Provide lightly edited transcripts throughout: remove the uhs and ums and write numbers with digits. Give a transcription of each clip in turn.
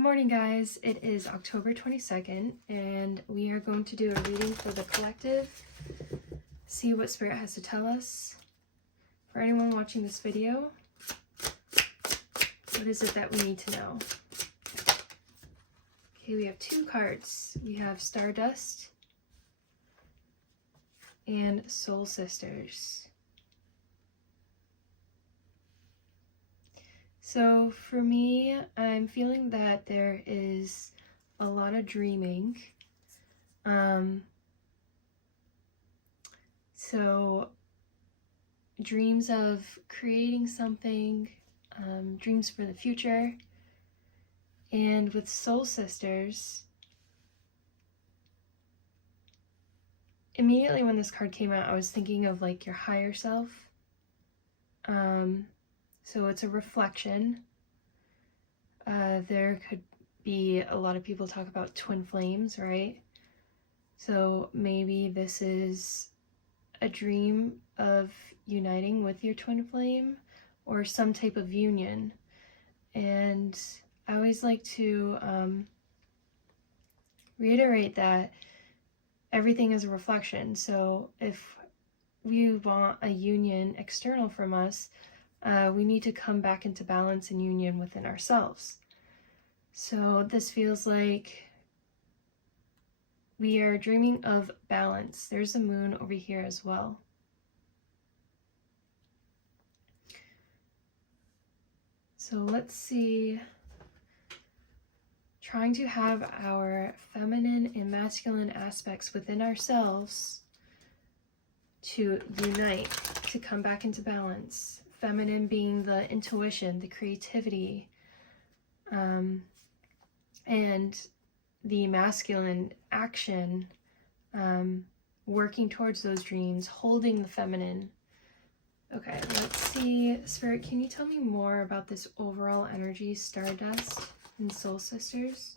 Good morning, guys. It is October 22nd, and we are going to do a reading for the collective, see what Spirit has to tell us. For anyone watching this video, what is it that we need to know? Okay, we have two cards. We have Stardust and Soul Sisters. So for me, I'm feeling that there is a lot of dreaming. So dreams of creating something, dreams for the future. And with Soul Sisters, immediately when this card came out, I was thinking of like your higher self. So it's a reflection. There could be a lot of people talk about twin flames, right? So maybe this is a dream of uniting with your twin flame or some type of union. And I always like to reiterate that everything is a reflection. So if we want a union external from us, we need to come back into balance and union within ourselves. So this feels like we are dreaming of balance. There's a moon over here as well. So let's see. Trying to have our feminine and masculine aspects within ourselves to unite, to come back into balance. Feminine being the intuition, the creativity, and the masculine action, working towards those dreams, holding the feminine. Okay, let's see. Spirit, can you tell me more about this overall energy, Stardust and Soul Sisters?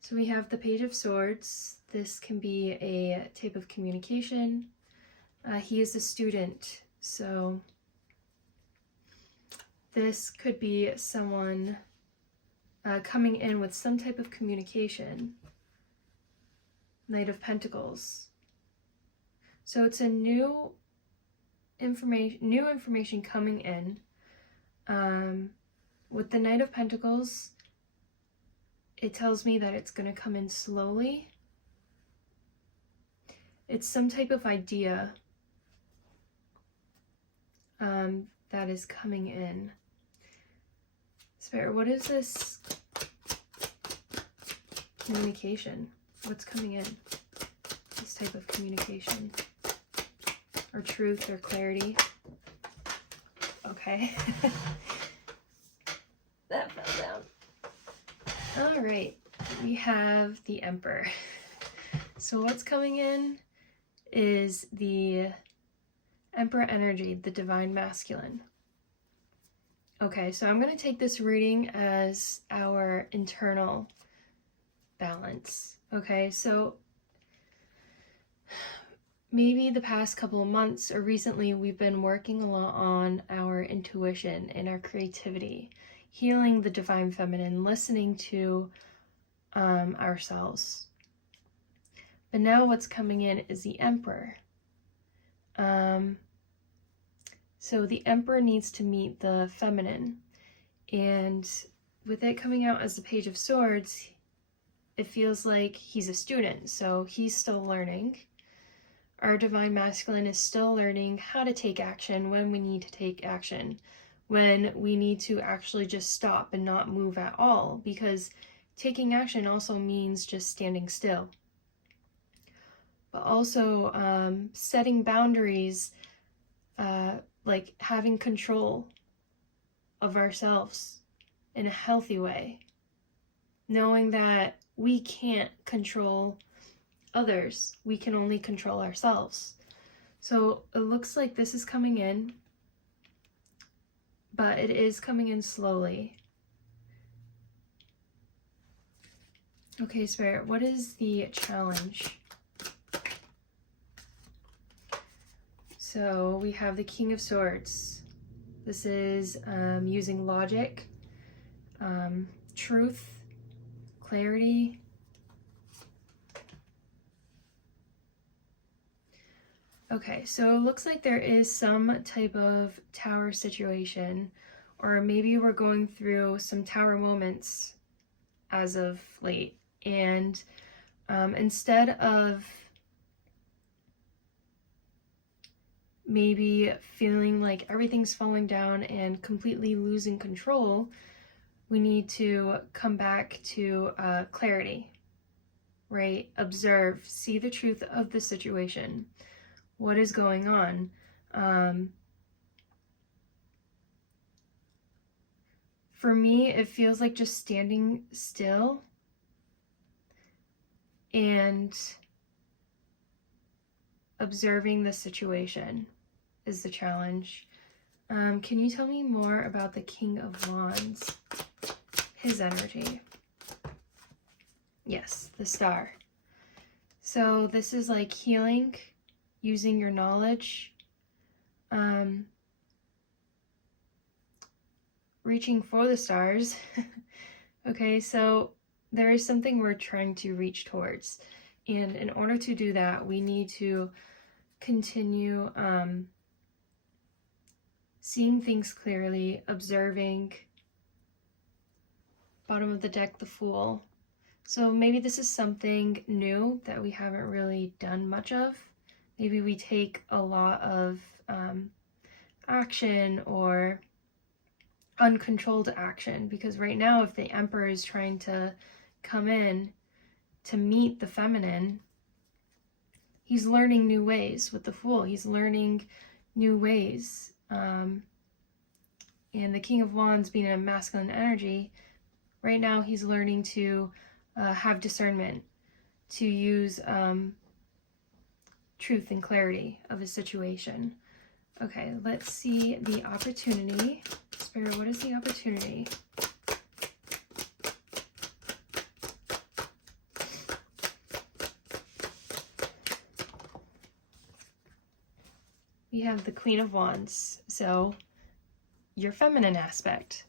So we have the Page of Swords. This can be a type of communication. He is a student, so this could be someone coming in with some type of communication. Knight of Pentacles. So it's a new information coming in. With the Knight of Pentacles, it tells me that it's going to come in slowly. It's some type of idea that is coming in. Spirit, what is this communication? What's coming in? This type of communication? Or truth or clarity? Okay. That fell down. All right. We have the Emperor. So what's coming in is the Emperor energy, the divine masculine. Okay, so I'm going to take this reading as our internal balance. Okay, so maybe the past couple of months or recently we've been working a lot on our intuition and our creativity, healing the divine feminine, listening to ourselves. But now what's coming in is the Emperor. So the Emperor needs to meet the feminine, and with it coming out as the Page of Swords, it feels like he's a student, so he's still learning. Our divine masculine is still learning how to take action when we need to take action, when we need to actually just stop and not move at all, because taking action also means just standing still. But also setting boundaries, like having control of ourselves in a healthy way, knowing that we can't control others, we can only control ourselves. So it looks like this is coming in, but it is coming in slowly. Okay, Spirit, what is the challenge? So we have the King of Swords. This is using logic, truth, clarity. Okay, so it looks like there is some type of tower situation, or maybe we're going through some tower moments as of late. And instead of maybe feeling like everything's falling down and completely losing control, we need to come back to clarity, right? Observe, see the truth of the situation. What is going on? For me, it feels like just standing still and observing the situation is the challenge. Can you tell me more about the King of Wands? His energy. Yes, the Star. So this is like healing, using your knowledge, reaching for the stars. Okay, so there is something we're trying to reach towards. And in order to do that, we need to continue seeing things clearly, observing. Bottom of the deck, the Fool. So maybe this is something new that we haven't really done much of. Maybe we take a lot of action or uncontrolled action, because right now if the Emperor is trying to come in to meet the feminine, he's learning new ways. With the Fool, he's learning new ways. And the King of Wands being a masculine energy, right now he's learning to have discernment, to use truth and clarity of a situation. Okay, let's see the opportunity. Spirit, what is the opportunity? We have the Queen of Wands, so your feminine aspect.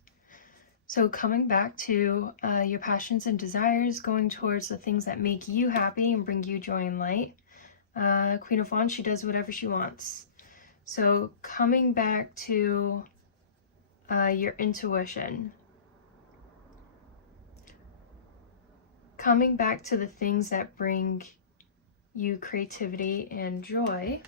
So coming back to your passions and desires, going towards the things that make you happy and bring you joy and light. Queen of Wands, she does whatever she wants. So coming back to your intuition. Coming back to the things that bring you creativity and joy.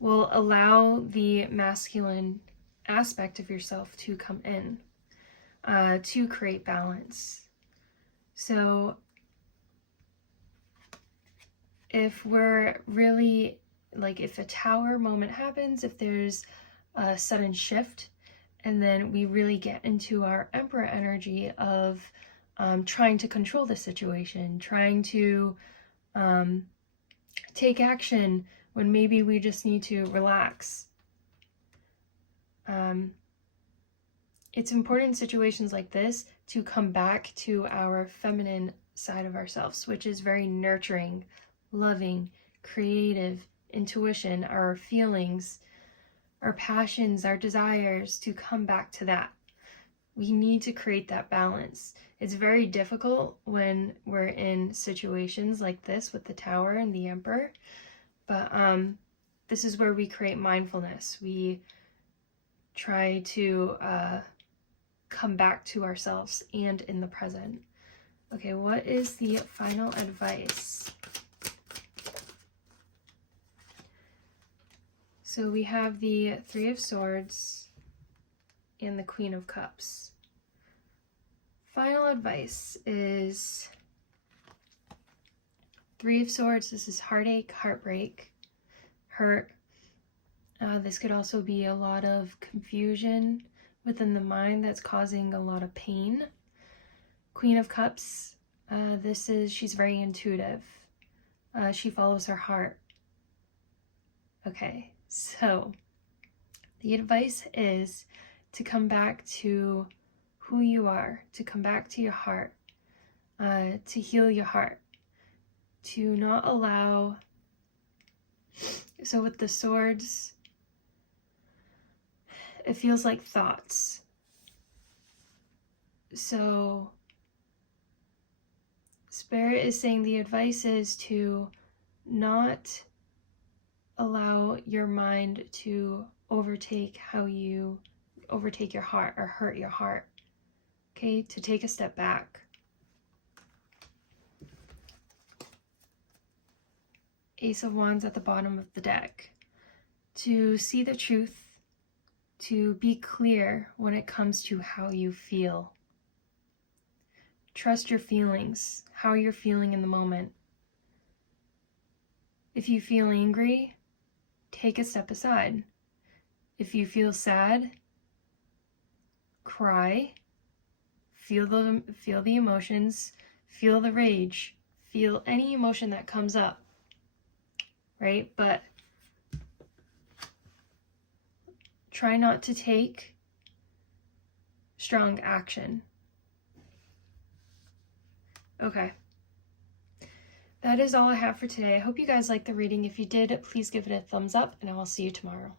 Will allow the masculine aspect of yourself to come in, to create balance. So if we're really, like, if a tower moment happens, if there's a sudden shift, and then we really get into our Emperor energy of trying to control the situation, trying to take action when maybe we just need to relax. It's important in situations like this to come back to our feminine side of ourselves, which is very nurturing, loving, creative, intuition, our feelings, our passions, our desires, to come back to that. We need to create that balance. It's very difficult when we're in situations like this with the Tower and the Emperor, but this is where we create mindfulness. We try to come back to ourselves and in the present. Okay, what is the final advice? So we have the Three of Swords and the Queen of Cups. Final advice is Three of Swords. This is heartache, heartbreak, hurt. This could also be a lot of confusion within the mind that's causing a lot of pain. Queen of Cups, she's very intuitive. She follows her heart. Okay, so the advice is to come back to who you are, to come back to your heart, to heal your heart, to not allow. So with the swords, it feels like thoughts. So Spirit is saying the advice is to not allow your mind to overtake your heart or hurt your heart. Okay, to take a step back. Ace of Wands at the bottom of the deck. To see the truth, to be clear when it comes to how you feel. Trust your feelings, how you're feeling in the moment. If you feel angry, take a step aside. If you feel sad, cry. Feel the emotions, feel the rage, feel any emotion that comes up, right? But try not to take strong action. Okay. That is all I have for today. I hope you guys liked the reading. If you did, please give it a thumbs up, and I will see you tomorrow.